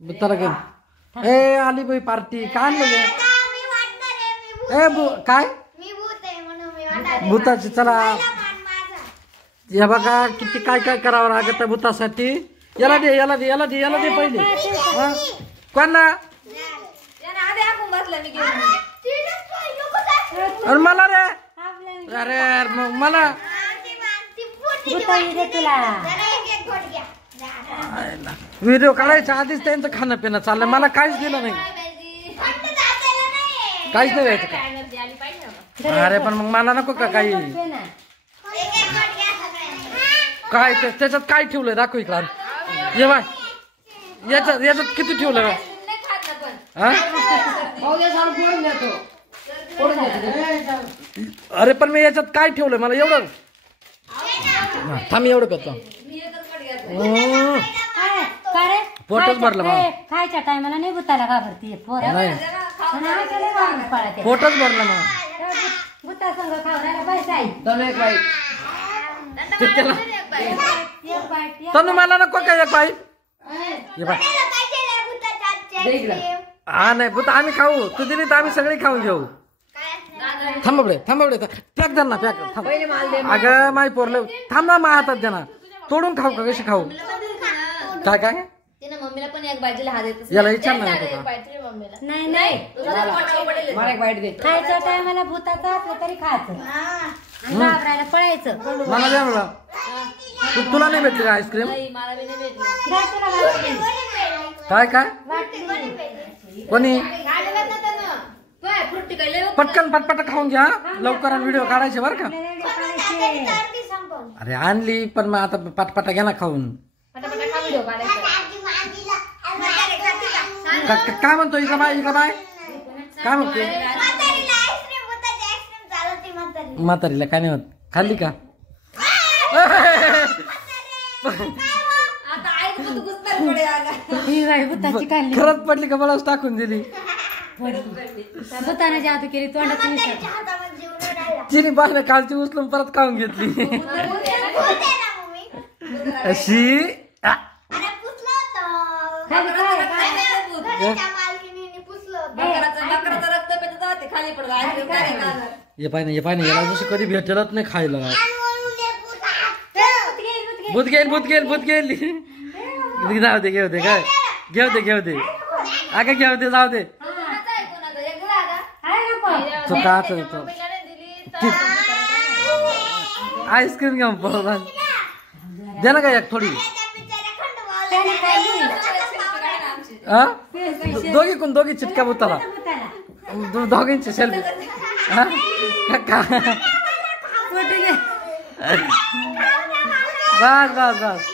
भूताला घेऊन ए आली bi party काय आणलं गे ए काय भूताची चला हे बघा किती काय काय करावं लागत भूतासाठी याला दे याला दे याला दे याला दे पहिले कोणला अरे मला रे अरे मग मला व्हिडिओ काढायच्या आधीच त्यांचं खाणं पिणं चाललंय मला काहीच दिलं नाही काहीच नाही द्यायचं का अरे पण मग मला नको का काही काय त्याच्यात काय ठेवलंय दाखव इकडं ये बाय याच्यात याच्यात किती ठेवलं बाय अरे पण मी याच्यात काय ठेवलंय मला एवढं थांब एवढं करतो पोटच भरलं मग खायच्या टायमाला नाही भूताला घाबरती पोटच भरलं मग भूता संग खावरायला पैसा तनु मला नको काय एक बाई हा नाही भूत आम्ही खाऊ तू दिली तर आम्ही सगळे खाऊन घेऊ थांबवडे थांबवडे पॅक द्या ना पॅक थांब अगं माई पोरले थांब ना मा हातात द्या ना तोडून खाऊ का कशी खाऊ काय काय मम्मीला पण एक बाजूला हात देत याला विचार नाही नाही नाही खायच्या टायमाला भूताचं असलं तरी खायचं घाबरायला पळायचं मला द्या मला तुला नाही भेटली का आईस्क्रीम काय काय कोणी पटकन पटपट खाऊन घ्या लवकर व्हिडिओ काढायचे बर का अरे आणली पण मग आता पटपटा घ्या ना खाऊन काय म्हणतो इका बाय काय म्हणतो म्हातारीला काय नाही होत खाल्ली का खरंच पडली का मला टाकून दिली भूताने जादू केली तोंडात चिनी बाहेर कालची उचलून परत खाऊन घेतली अशी ये पाय नाही याला जशी कधी भेटलच नाही खायला भूत घेईल जाऊ दे घेऊ दे काय घेऊ दे अगं घेऊ दे जाऊ दे चुकाच आईस्क्रीम घेऊन परत दे ना काय एक थोडी दोघी चिटका भूताला दोघींची सेल्फी बस